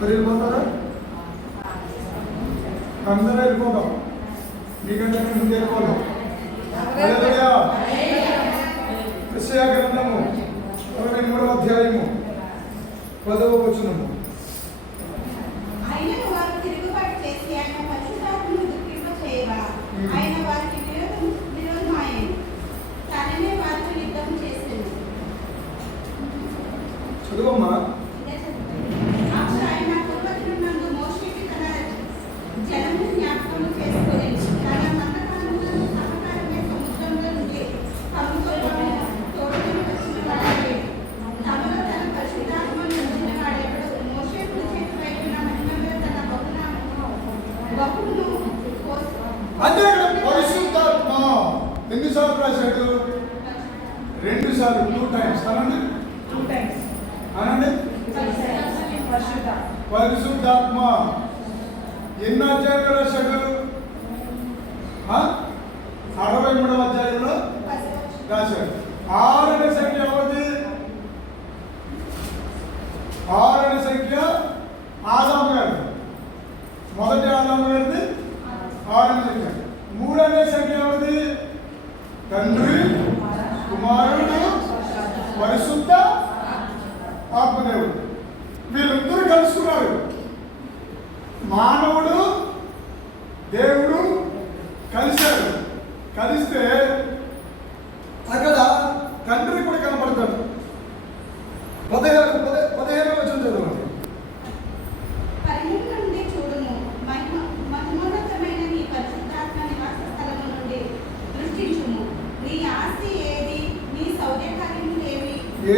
మరి వెళ్ళిపోతారా? అందరూ వెళ్ళిపోతాం. మీకంటే ముందు వెళ్ళిపోతాం. యెషయా గ్రంథము 23వ అధ్యాయము 10వ వచనము. చదువమ్మా. అంటే పరిశుద్ధాత్మ ఎన్నిసార్లు రాశాడు? 2 సార్లు, 2 times. అనండి అనండి. పరిశుద్ధాత్మ ఎన్ని అధ్యాయంలో రాశాడు? 63వ అధ్యాయంలో రాశాడు. 6 అనే సంఖ్య ఎవరిది? 6 అనే సంఖ్య ఆదాము గారిది. మొదటి ఆదాము గారిది 6 అనే సంఖ్య. 3 అనే సంఖ్య ఎవరిది? తండ్రి, కుమారుడు, పరిశుద్ధ ఆత్మదేవుడు. వీళ్ళిద్దరూ కలుసుకున్నారు. మానవుడు దేవుడు కలిశారు. కలిస్తే అక్కడ తండ్రి కూడా కనపడతాడు. 15వ వచనం చదవండి.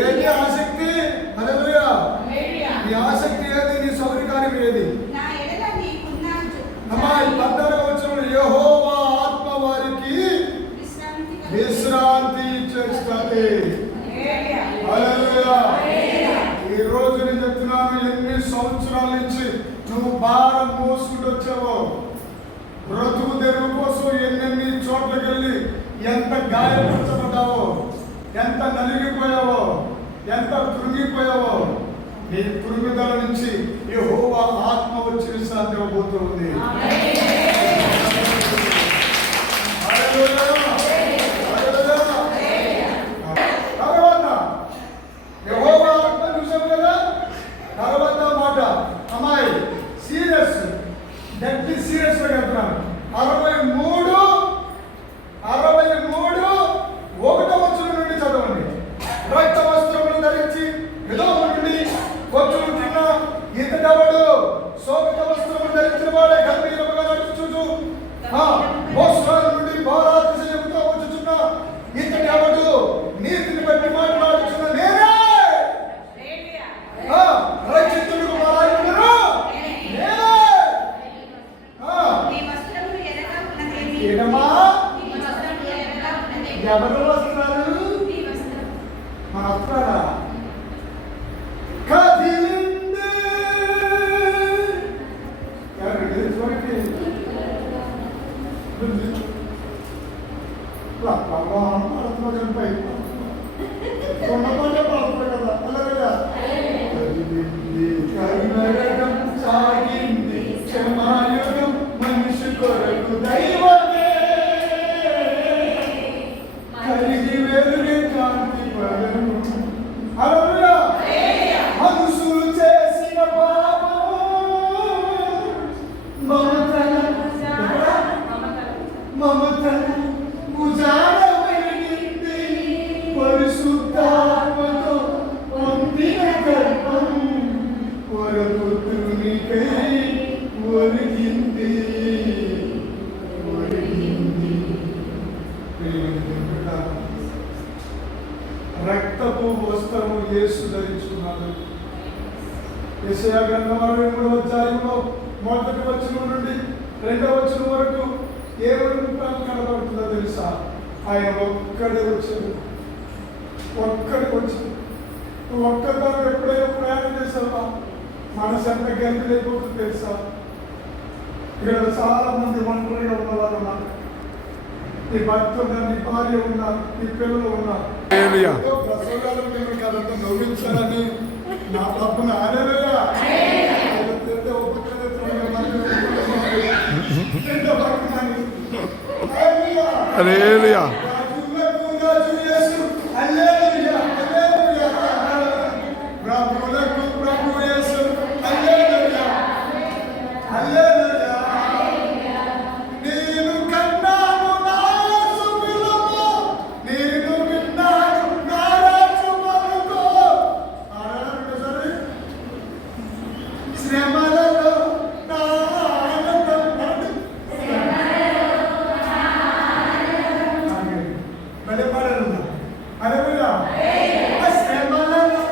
ఏది ఆసక్తి? హల్లెలూయా. నీ ఆసక్తి ఏది? నీ సౌకర్యం ఏది? అమ్మాయి 14వ వచనంలో యెహోవా ఆత్మ వారికి విశ్రాంతి చేస్తుంది. హల్లెలూయా. ఈ రోజు నేను చెప్తున్నాను, ఎన్ని సంవత్సరాల నుంచి నువ్వు భారం మోసుకుంటూ వచ్చావో, బ్రతుకు తెరువు కోసం ఎన్నెన్ని చోట్లకి వెళ్ళి ఎంత గాయపరచబడ్డావో, ఎంత నలిగిపోయావో, ఎంత కృంగిపోయావో, నీ కృంగిదల నుంచి యెహోవా ఆత్మ వచ్చి విశ్రాంతి ఇవ్వబోతుంది. తర్వాత యెహోవా ఆత్మ చూసాం కదా. తర్వాత మాట అమ్మాయి సీరియస్, డెప్లీ సీరియస్ గా చెప్తున్నాను. 63 1వ వచనం నుండి చదవండి. రక్త వస్త్రములు ధరించి విధవల నుండి వచ్చుచున్న ఇతడెవడు? శోభిత వస్త్రములు ధరించిన వాడే గంభీరముగా నడుచుచు మోసరాల నుండి భారాతిశయముతో వచ్చుచున్న ఇతడెవడు? నీతిని బట్టి మాట్లాడుచున్న నేనే, రక్షితుడుకు మారాయుడును నేనే. ఏడమా ఎవరు వస్తున్నారు? మన వస్తాడా? కదిలింది ఎవరు? చూడండి, సాగింది క్షమాయుగం మనిషి కొరకు దైవమే కలిగి వెలుగే కాంతి పదము. హల్లెలూయా. మనుషులు చేసిన పాపము మమతల భుజాన వెలిగింది. పరిశుద్ధాత్మతో పొందిన గర్భం వరపుత్రునికై ఒరిగింది. రక్తపు వస్త్రము యేసు ధరించుకున్నాడు. యెషయా గ్రంథం 63వ అధ్యాయంలో 1వ వచనం నుండి 2వ వచనం వరకు ఏ రూపాన్ని కనబడుతుందో తెలుసా? ఆయన ఒక్కడే వచ్చాడు. ఒక్కదాన్ని ఎప్పుడైనా ప్రయాణం చేసావా? మనసు ఎంత గెలిపిపోతుంది తెలుసా? ఇక్కడ చాలా మంది ఒంటరిగా ఉన్నవారు ఉన్నారు. నీ భర్త ఉన్నారు, నీ భార్య ఉన్నారు, నీ పిల్లలు ఉన్నారు. ప్రసంగాలు కదంతా నవ్వించాలని నా తప్పున హల్లెలూయా. రాజులకు రాజు యేసు. హల్లెలూయా, హల్లెలూయా. ప్రభువులకు ప్రభు యేసు. హల్లెలూయా, హల్లెలూయా. నేను కన్నాను నా యేసు పిలుపు, నేను విన్నాను నా రాజు పలుకు. సరే, శ్రమలలో నా ఆనందం పడు. భలే పాడారు. హల్లెలూయా. శ్రమలలో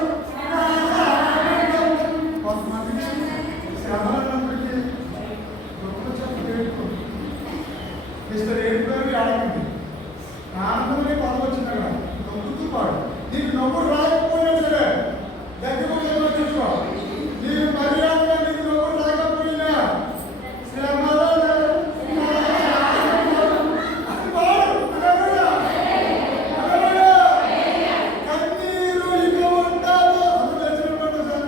నా ఆనందం. కొంతమందికి శ్రమలన్నప్పటికీ గొప్ప చెప్పు ఏడుకోండి. మిస్టర్ ఏడుకోని ఆడకండి. ఆనందమనే పదం వచ్చింది అక్కడ. నవ్వుతూ పాడు. నీకు నవ్వు రాకపోయినా సరే దగ్గర చూసుకో. నీకు మర్యాదగా నీకు నవ్వు రాకపోయినా శ్రమలలో నా ఆనందం అని పాడు. హల్లెలూయా, హల్లెలూయా. కన్నీరు ఇక ఉండదు. అందరూ లేచిపోండి సార్.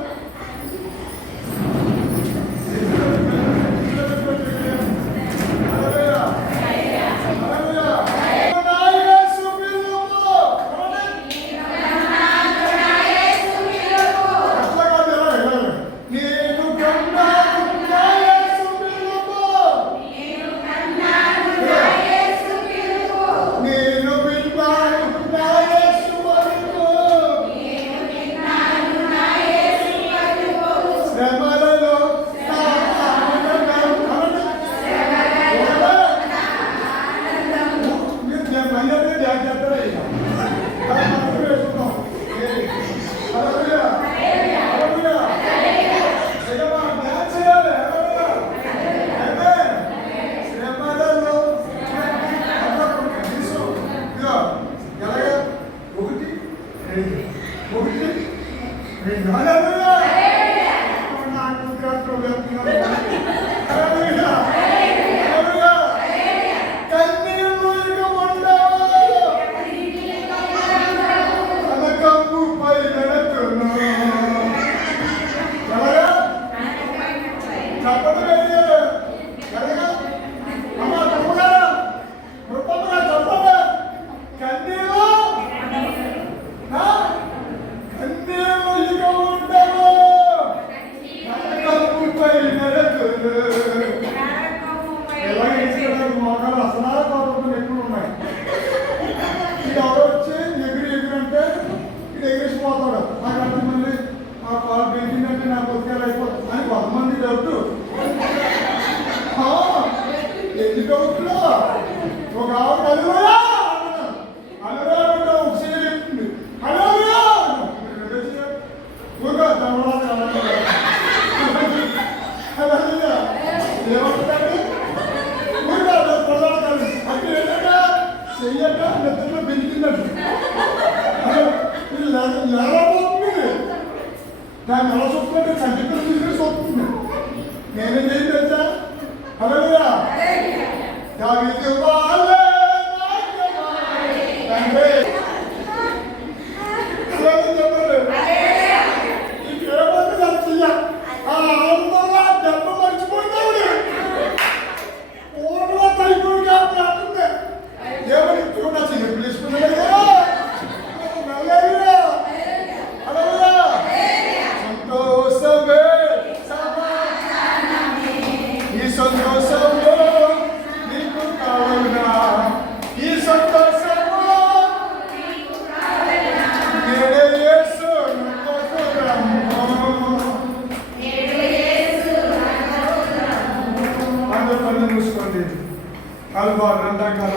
హల్లెలూయా, హల్లెలూయా. నా యేసు పిలుపు. అట్లా కాదు, ఎలా వెళ్ళాలి? నేను కన్నాను నా యేసు పిలుపు, నేను విన్నాను నా యేసు పలుకు. శ్రమలలో నా ఆనందం. మీరు మళ్ళీ డ్యాన్స్ చేస్తారా ఇక? అలా మనం వేసుకుందాం. హల్లెలూయా, హల్లెలూయా. ఇక మనం డ్యాన్స్ చేయాలి. హల్లెలూయా, ఆమేన్. శ్రమలలో కనీసం ఇదిగో ఎలాగా? ఒకటి రెండు. హల్లెలూయా. నాకు గ్రహించడం వెళ్తున్నాను. హల్లెలూయా, హల్లెలూయా. కన్నీళ్ళు ఇక ఉండవు. తన కప్పుపై నడతును. ఎలాగా? చెప్పండి వేయాలి. ఎలాగా? అమ్మ తప్పగా కృపగా చెప్పండి. కన్నీళ్ళు కన్నీళ్ళు ఇక ఉండవు. తన కప్పుపై నడతును. ఎలా ఇచ్చేదానికి మోకాలు అసలు కోపం ఎక్కువ ఉన్నాయి. ఇది ఎవరో వచ్చి ఎగురు అంటే ఇది ఎగిరిసిపోతాడు. నాకు అర్థం మళ్ళీ ఆ కాలు పెంచిందంటే నా బతికాలు అయిపోతుంది అని కొంతమంది డౌట్. ఎన్ని డౌట్లు? ఒక ఆవిడ హల్లెలూయా అన్నాడు. హల్లెలూయా అంటే ఒక సీరియల్ చెప్తుంది. హల్లెలూయా ఊరుకో తమలా హల్లెలూయా ఏమంటాడు? ఊరుకో ప్రజలు అంటే ఏంటంటే చెయ్యక నిద్రలో బెనికిందండి. ఎలాబోతుంది దాన్ని ఎలా చూస్తుంటే సంగీతం తీసుకుని చూస్తుంది. నేనేం చేయండి తెలుసా? హల్లెలూయా. దావీదు వాళ్ళే తండ్రి. హల్లెలూయా చెప్పండి. ఇంకేమంటే దాన్ని చెయ్య. ఆ ఆనందంలో దెబ్బ మర్చిపోయింది. ఓటులో తైపోయి కాబట్టి ఏమని చూడ పిలుచుకున్నాడు. సంతోషమే ఈ సంతోషంలో నీకు కావాలనా? ఈ సంతోషము నేడే యేసు అందరూ కళ్ళు మూసుకోండి. కల్ప గ్రంథంగా